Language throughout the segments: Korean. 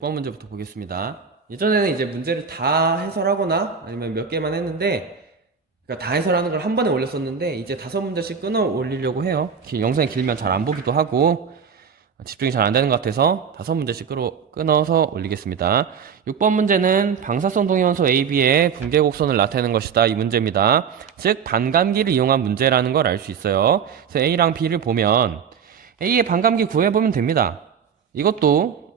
6번 문제부터 보겠습니다. 예전에는 이제 문제를 다 해설하거나 아니면 몇 개만 했는데 그러니까 다 해설하는 걸 한 번에 올렸었는데 이제 다섯 문제씩 끊어 올리려고 해요. 기- 영상이 길면 잘 안 보기도 하고 집중이 잘 안 되는 것 같아서 다섯 문제씩 끌어, 끊어서 올리겠습니다. 6번 문제는 방사성 동위원소 AB의 붕괴 곡선을 나타내는 것이다. 이 문제입니다. 즉 반감기를 이용한 문제라는 걸 알 수 있어요. 그래서 A랑 B를 보면 A의 반감기 구해보면 됩니다. 이것도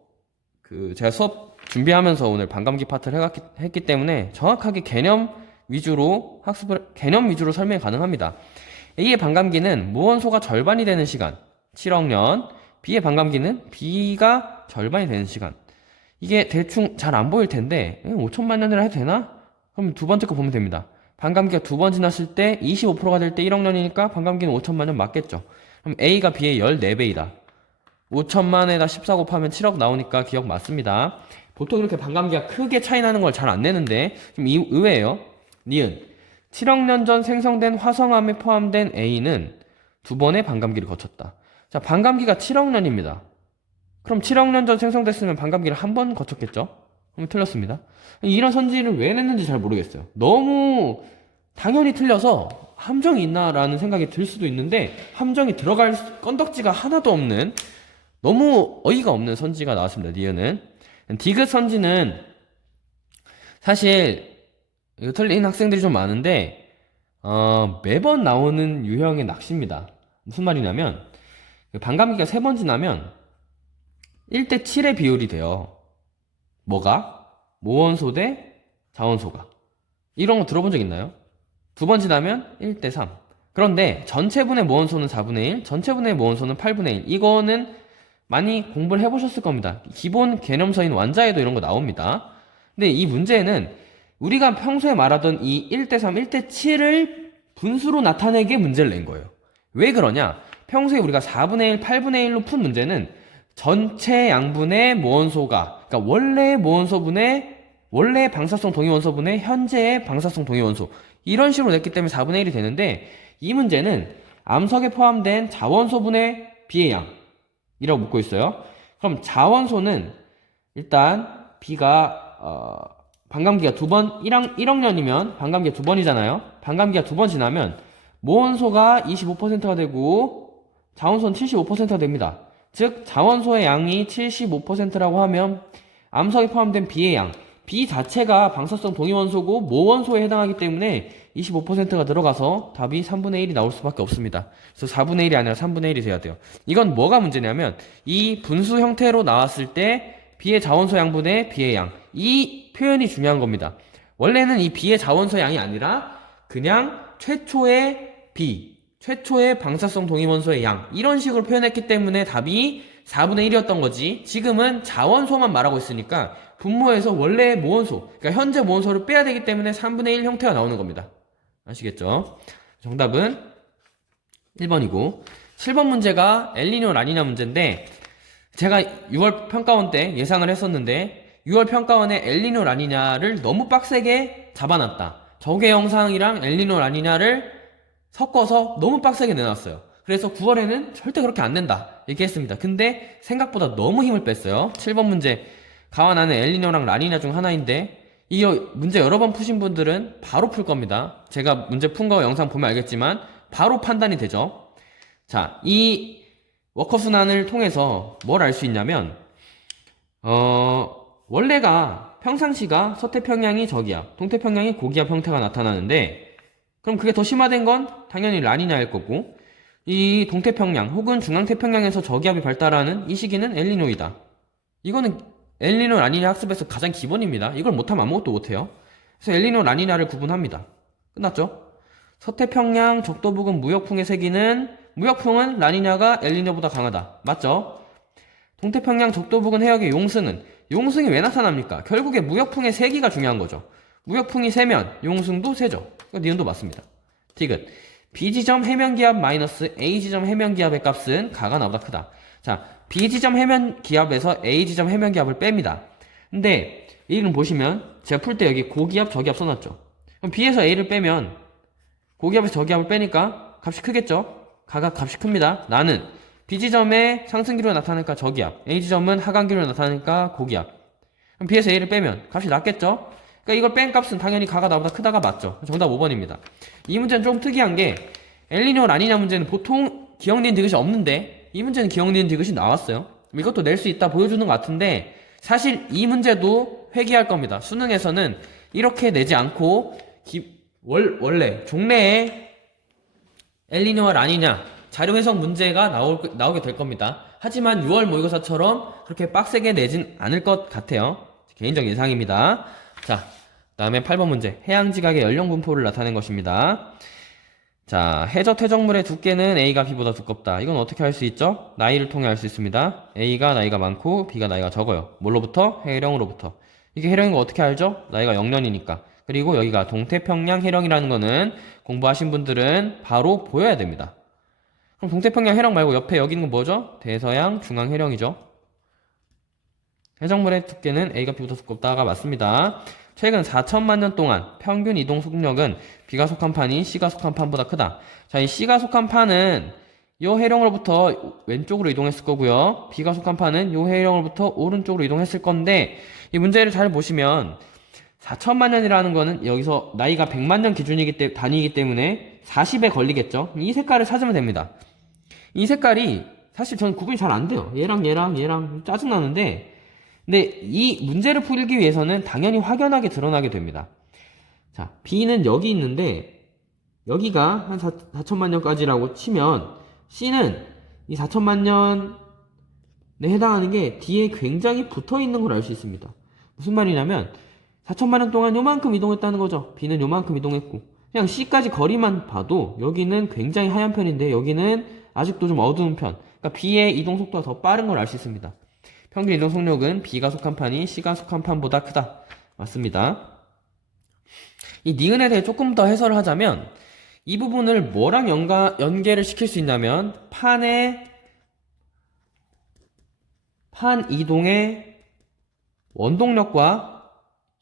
그 제가 수업 준비하면서 오늘 반감기 파트를 해갔기, 했기 때문에 정확하게 개념 위주로 학습을 개념 위주로 설명이 가능합니다. A의 반감기는 무원소가 절반이 되는 시간 7억 년, B의 반감기는 B가 절반이 되는 시간. 이게 대충 잘 안 보일 텐데 5천만 년이라 해도 되나? 그럼 두 번째 거 보면 됩니다. 반감기가 두 번 지났을 때 25%가 될 때 1억 년이니까 반감기는 5천만 년 맞겠죠. 그럼 A가 B의 14배이다. 5천만에다 14 곱하면 7억 나오니까 기억 맞습니다. 보통 이렇게 반감기가 크게 차이 나는 걸 잘 안 내는데 좀 이- 의외예요. 니은 7억 년 전 생성된 화성암에 포함된 A는 두 번의 반감기를 거쳤다. 자, 반감기가 7억 년입니다. 그럼 7억 년 전 생성됐으면 반감기를 한 번 거쳤겠죠? 그럼 틀렸습니다. 이런 선지를 왜 냈는지 잘 모르겠어요. 너무 당연히 틀려서 함정이 있나라는 생각이 들 수도 있는데 함정이 들어갈 건덕지가 하나도 없는 너무 어이가 없는 선지가 나왔습니다. 니은은 디귿 선지는 사실 틀린 학생들이 좀 많은데 어, 매번 나오는 유형의 낚시입니다. 무슨 말이냐면 그 반감기가 세 번 지나면 1대 7의 비율이 돼요. 뭐가? 모원소 대 자원소가. 이런 거 들어본 적 있나요? 두 번 지나면 1대 3. 그런데 전체분의 모원소는 4분의 1, 전체분의 모원소는 8분의 1. 이거는 많이 공부를 해보셨을 겁니다. 기본 개념서인 완자에도 이런 거 나옵니다. 근데 이 문제는 우리가 평소에 말하던 이 1대 3, 1대 7을 분수로 나타내게 문제를 낸 거예요. 왜 그러냐? 평소에 우리가 4분의 1, 8분의 1로 푼 문제는 전체 양분의 모원소가, 그러니까 원래의 모원소분의, 원래 방사성 동위원소분의 현재의 방사성 동위원소. 이런 식으로 냈기 때문에 4분의 1이 되는데, 이 문제는 암석에 포함된 자원소분의 비의 양. 이라고 묻고 있어요. 그럼 자원소는 일단 B가 어, 반감기가 두 번, 1억, 1억 년이면 반감기가 두 번이잖아요. 반감기가 두 번 지나면 모원소가 25%가 되고 자원소는 75%가 됩니다. 즉 자원소의 양이 75%라고 하면 암석에 포함된 B의 양, B 자체가 방사성 동위원소고 모원소에 해당하기 때문에 25%가 들어가서 답이 3분의 1이 나올 수밖에 없습니다. 그래서 4분의 1이 아니라 3분의 1이 돼야 돼요. 이건 뭐가 문제냐면 이 분수 형태로 나왔을 때 B의 자원소 양분의 B의 양. 이 표현이 중요한 겁니다. 원래는 이 B의 자원소 양이 아니라 그냥 최초의 B, 최초의 방사성 동위원소의 양. 이런 식으로 표현했기 때문에 답이 4분의 1이었던 거지. 지금은 자원소만 말하고 있으니까 분모에서 원래의 모원소, 그러니까 현재 모원소를 빼야 되기 때문에 3분의 1 형태가 나오는 겁니다. 아시겠죠? 정답은 1번이고 7번 문제가 엘리뇨 라니냐 문제인데 제가 6월 평가원 때 예상을 했었는데 6월 평가원에 엘리뇨 라니냐를 너무 빡세게 잡아놨다. 저게 영상이랑 엘리뇨 라니냐를 섞어서 너무 빡세게 내놨어요. 그래서 9월에는 절대 그렇게 안 된다. 이렇게 했습니다. 근데 생각보다 너무 힘을 뺐어요. 7번 문제. 가와 나는 엘리뇨랑 라니냐 중 하나인데 이 문제 여러 번 푸신 분들은 바로 풀 겁니다. 제가 문제 푼 거 영상 보면 알겠지만 바로 판단이 되죠. 자, 이 워커 순환을 통해서 뭘 알 수 있냐면 어, 원래가 평상시가 서태평양이 저기압, 동태평양이 고기압 형태가 나타나는데 그럼 그게 더 심화된 건 당연히 라니냐일 거고 이 동태평양 혹은 중앙태평양에서 저기압이 발달하는 이 시기는 엘리노이다. 이거는 엘리노 라니냐 학습에서 가장 기본입니다. 이걸 못하면 아무것도 못해요. 그래서 엘리노 라니냐를 구분합니다. 끝났죠? 서태평양 적도 부근 무역풍의 세기는 무역풍은 라니냐가 엘리노보다 강하다. 맞죠? 동태평양 적도 부근 해역의 용승은 용승이 왜 나타납니까? 결국에 무역풍의 세기가 중요한 거죠. 무역풍이 세면 용승도 세죠. 니은도 맞습니다. 디귿 B지점 해면기압 마이너스 A지점 해면기압의 값은 가가 나보다 크다. 자, B지점 해면기압에서 A지점 해면기압을 뺍니다. 근데 이는 보시면 제가 풀 때 여기 고기압, 저기압 써놨죠. 그럼 B에서 A를 빼면 고기압에서 저기압을 빼니까 값이 크겠죠? 가가 값이 큽니다. 나는 B지점의 상승기로 나타나니까 저기압, A지점은 하강기로 나타나니까 고기압. 그럼 B에서 A를 빼면 값이 낮겠죠? 그러니까 이걸 뺀 값은 당연히 가가 나보다 크다가 맞죠? 정답 5번입니다. 이 문제는 좀 특이한 게 엘리니어 라니냐 문제는 보통 기억니은 디귿이 없는데 이 문제는 기억니은 디귿이 나왔어요. 이것도 낼 수 있다 보여주는 것 같은데 사실 이 문제도 회귀할 겁니다. 수능에서는 이렇게 내지 않고 기- 월, 원래 종래에 엘리니어 라니냐 자료 해석 문제가 나올, 나오게 될 겁니다. 하지만 6월 모의고사처럼 그렇게 빡세게 내진 않을 것 같아요. 개인적 예상입니다. 자, 다음에 8번 문제. 해양 지각의 연령 분포를 나타낸 것입니다. 자, 해저 퇴적물의 두께는 A가 B보다 두껍다. 이건 어떻게 할수 있죠? 나이를 통해 알 수 있습니다. A가 나이가 많고 B가 나이가 적어요. 뭘로부터? 해령으로부터. 이게 해령인 거 어떻게 알죠? 나이가 0년이니까. 그리고 여기가 동태평양 해령이라는 거는 공부하신 분들은 바로 보여야 됩니다. 그럼 동태평양 해령 말고 옆에 여기 있는 건 뭐죠? 대서양 중앙 해령이죠. 해적물의 두께는 A가 B보다 두껍다가 맞습니다. 최근 4천만 년 동안 평균 이동 속력은 B가 속한 판이 C가 속한 판보다 크다. 자, 이 C가 속한 판은 요 해령으로부터 왼쪽으로 이동했을 거고요. B가 속한 판은 요 해령으로부터 오른쪽으로 이동했을 건데 이 문제를 잘 보시면 4천만 년이라는 거는 여기서 나이가 100만 년 기준이기 때 단위이기 때문에 40에 걸리겠죠. 이 색깔을 찾으면 됩니다. 이 색깔이 사실 저는 구분이 잘 안 돼요. 얘랑 얘랑 얘랑 짜증 나는데 근데 이 문제를 풀기 위해서는 당연히 확연하게 드러나게 됩니다. 자, B는 여기 있는데 여기가 한 4, 4천만 년까지라고 치면 C는 이 4천만 년에 해당하는 게 뒤에 굉장히 붙어 있는 걸 알 수 있습니다. 무슨 말이냐면 4천만 년 동안 요만큼 이동했다는 거죠. B는 요만큼 이동했고 그냥 C까지 거리만 봐도 여기는 굉장히 하얀 편인데 여기는 아직도 좀 어두운 편. 그러니까 B의 이동 속도가 더 빠른 걸 알 수 있습니다. 평균 이동 속력은 B가 속한 판이 C가 속한 판보다 크다. 맞습니다. 이 니은에 대해 조금 더 해설을 하자면 이 부분을 뭐랑 연가, 연계를 시킬 수 있냐면 판의 판 이동의 원동력과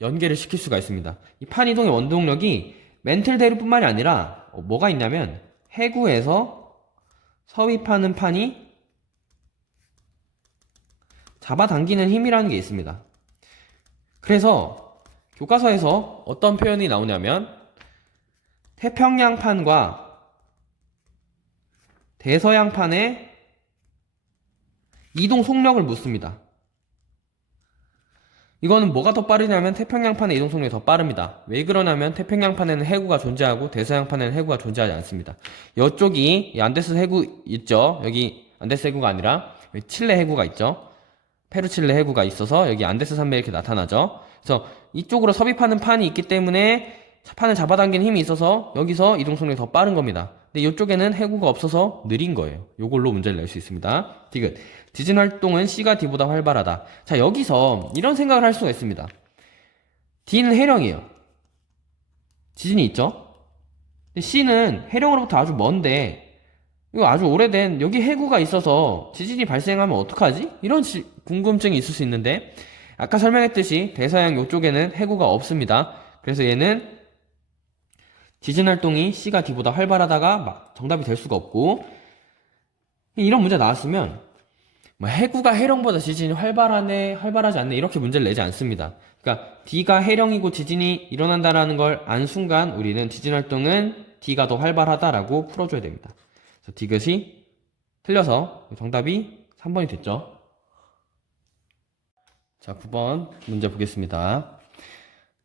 연계를 시킬 수가 있습니다. 이 판 이동의 원동력이 멘틀 대류뿐만이 아니라 어, 뭐가 있냐면 해구에서 서위 파는 판이 잡아당기는 힘이라는 게 있습니다. 그래서 교과서에서 어떤 표현이 나오냐면 태평양판과 대서양판의 이동 속력을 묻습니다. 이거는 뭐가 더 빠르냐면 태평양판의 이동 속력이 더 빠릅니다. 왜 그러냐면 태평양판에는 해구가 존재하고 대서양판에는 해구가 존재하지 않습니다. 이쪽이 이 안데스 해구 있죠? 여기 안데스 해구가 아니라 칠레 해구가 있죠? 페루칠레 해구가 있어서 여기 안데스 산맥 이렇게 나타나죠. 그래서 이쪽으로 섭입하는 판이 있기 때문에 판을 잡아당기는 힘이 있어서 여기서 이동 속력이 더 빠른 겁니다. 근데 이쪽에는 해구가 없어서 느린 거예요. 요걸로 문제를 낼 수 있습니다. 디귿. 지진 활동은 C가 D보다 활발하다. 자, 여기서 이런 생각을 할 수가 있습니다. D는 해령이에요. 지진이 있죠? C는 해령으로부터 아주 먼데 이거 아주 오래된 여기 해구가 있어서 지진이 발생하면 어떡하지? 이런 지- 궁금증이 있을 수 있는데 아까 설명했듯이 대서양 이쪽에는 해구가 없습니다. 그래서 얘는 지진 활동이 C가 D보다 활발하다가 막 정답이 될 수가 없고 이런 문제 나왔으면 뭐 해구가 해령보다 지진이 활발하네 활발하지 않네 이렇게 문제를 내지 않습니다. 그러니까 D가 해령이고 지진이 일어난다라는 걸 안 순간 우리는 지진 활동은 D가 더 활발하다라고 풀어줘야 됩니다. 그래서 디귿이 틀려서 정답이 3번이 됐죠. 자, 9번 문제 보겠습니다.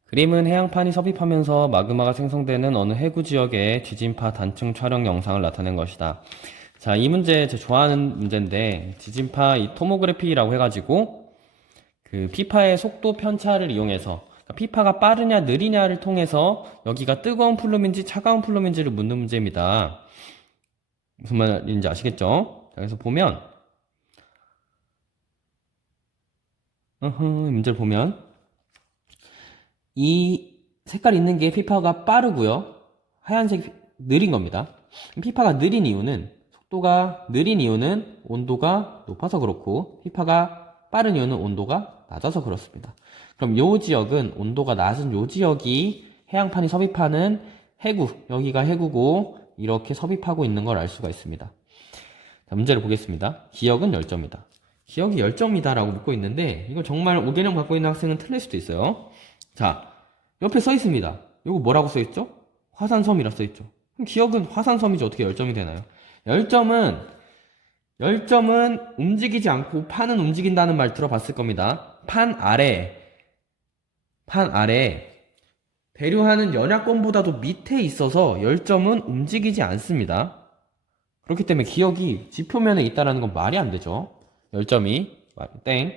그림은 해양판이 섭입하면서 마그마가 생성되는 어느 해구 지역의 지진파 단층 촬영 영상을 나타낸 것이다. 자, 이 문제 제 좋아하는 문제인데 지진파 이 토모그래피라고 해가지고 그 피파의 속도 편차를 이용해서 그러니까 피파가 빠르냐 느리냐를 통해서 여기가 뜨거운 플룸인지 차가운 플룸인지를 묻는 문제입니다. 무슨 말인지 아시겠죠? 자, 그래서 보면 문제를 보면 이 색깔 있는 게 피파가 빠르고요. 하얀색 느린 겁니다. 피파가 느린 이유는 속도가 느린 이유는 온도가 높아서 그렇고 피파가 빠른 이유는 온도가 낮아서 그렇습니다. 그럼 요 지역은 온도가 낮은 요 지역이 해양판이 섭입하는 해구, 여기가 해구고 이렇게 섭입하고 있는 걸 알 수가 있습니다. 자, 문제를 보겠습니다. 기억은 10점이다. 기억이 10점이다라고 묻고 있는데 이거 정말 5개념 갖고 있는 학생은 틀릴 수도 있어요. 자, 옆에 써 있습니다. 이거 뭐라고 써 있죠? 화산섬이라 써 있죠. 그럼 기억은 화산섬이지 어떻게 10점이 되나요? 10점은 10점은 움직이지 않고 판은 움직인다는 말 들어봤을 겁니다. 판 아래 판 아래 대류하는 연약권보다도 밑에 있어서 10점은 움직이지 않습니다. 그렇기 때문에 기억이 지표면에 있다라는 건 말이 안 되죠. 10점이 땡.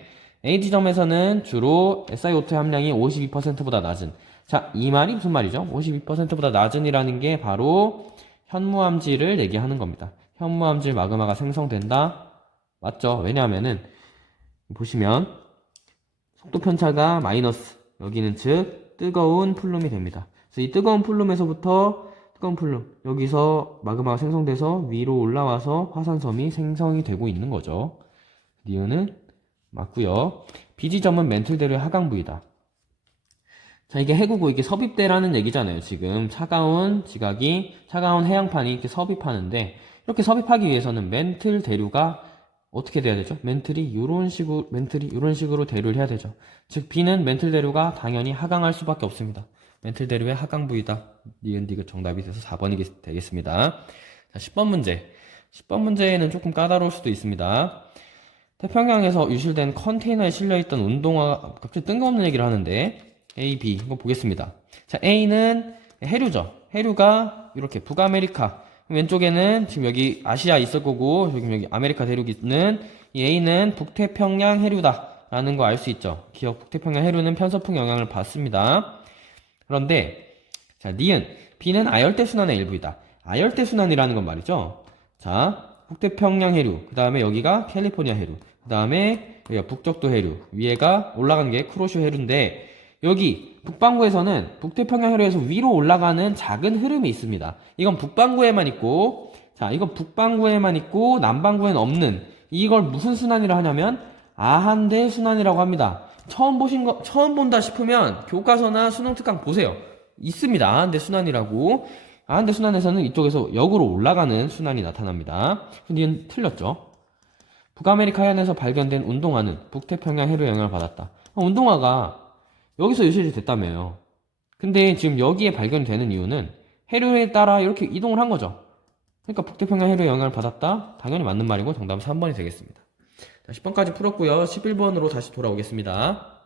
A 지점에서는 주로 SiO2 함량이 52%보다 낮은. 자, 이 말이 무슨 말이죠? 52%보다 낮은이라는 게 바로 현무암질을 얘기하는 겁니다. 현무암질 마그마가 생성된다. 맞죠? 왜냐하면은 보시면 속도 편차가 마이너스 여기는 즉 뜨거운 플룸이 됩니다. 그래서 이 뜨거운 플룸에서부터 뜨거운 플룸 여기서 마그마가 생성돼서 위로 올라와서 화산섬이 생성이 되고 있는 거죠. 니은은 맞고요. B 지점은 멘틀대로의 하강 부위다. 자, 이게 해구고 이게 섭입대라는 얘기잖아요. 지금 차가운 지각이 차가운 해양판이 이렇게 섭입하는데 이렇게 섭입하기 위해서는 멘틀 대류가 어떻게 돼야 되죠? 멘틀이 이런 식으로 멘틀이 이런 식으로 대류를 해야 되죠. 즉 B는 멘틀 대류가 당연히 하강할 수밖에 없습니다. 멘틀 대류의 하강 부위다. 니은 디귿 정답이 돼서 4번이 되겠습니다. 자, 10번 문제. 10번 문제는 조금 까다로울 수도 있습니다. 태평양에서 유실된 컨테이너에 실려있던 운동화, 갑자기 뜬금없는 얘기를 하는데, A, B, 이거 보겠습니다. 자, A는 해류죠. 해류가 이렇게 북아메리카, 왼쪽에는 지금 여기 아시아 있을 거고, 여기 여기 아메리카 대륙이 있는 이 A는 북태평양 해류다. 라는 거 알 수 있죠. 기억 북태평양 해류는 편서풍 영향을 받습니다. 그런데, 자, 니은, B는 아열대 순환의 일부이다. 아열대 순환이라는 건 말이죠. 자, 북태평양 해류, 그 다음에 여기가 캘리포니아 해류, 그 다음에 여기가 북적도 해류, 위에가 올라간 게 쿠로슈 해류인데, 여기 북반구에서는 북태평양 해류에서 위로 올라가는 작은 흐름이 있습니다. 이건 북반구에만 있고, 자, 이건 북반구에만 있고, 남반구에는 없는, 이걸 무슨 순환이라 하냐면, 아한대 순환이라고 합니다. 처음 보신 거, 처음 본다 싶으면 교과서나 수능 특강 보세요. 있습니다. 아한대 순환이라고. 아한대 순환에서는 이쪽에서 역으로 올라가는 순환이 나타납니다. 근데 이건 틀렸죠. 북아메리카 해안에서 발견된 운동화는 북태평양 해류 영향을 받았다. 아, 운동화가 여기서 유실이 됐다며요. 근데 지금 여기에 발견되는 이유는 해류에 따라 이렇게 이동을 한 거죠. 그러니까 북태평양 해류 영향을 받았다. 당연히 맞는 말이고 정답은 3번이 되겠습니다. 자, 10번까지 풀었고요. 11번으로 다시 돌아오겠습니다.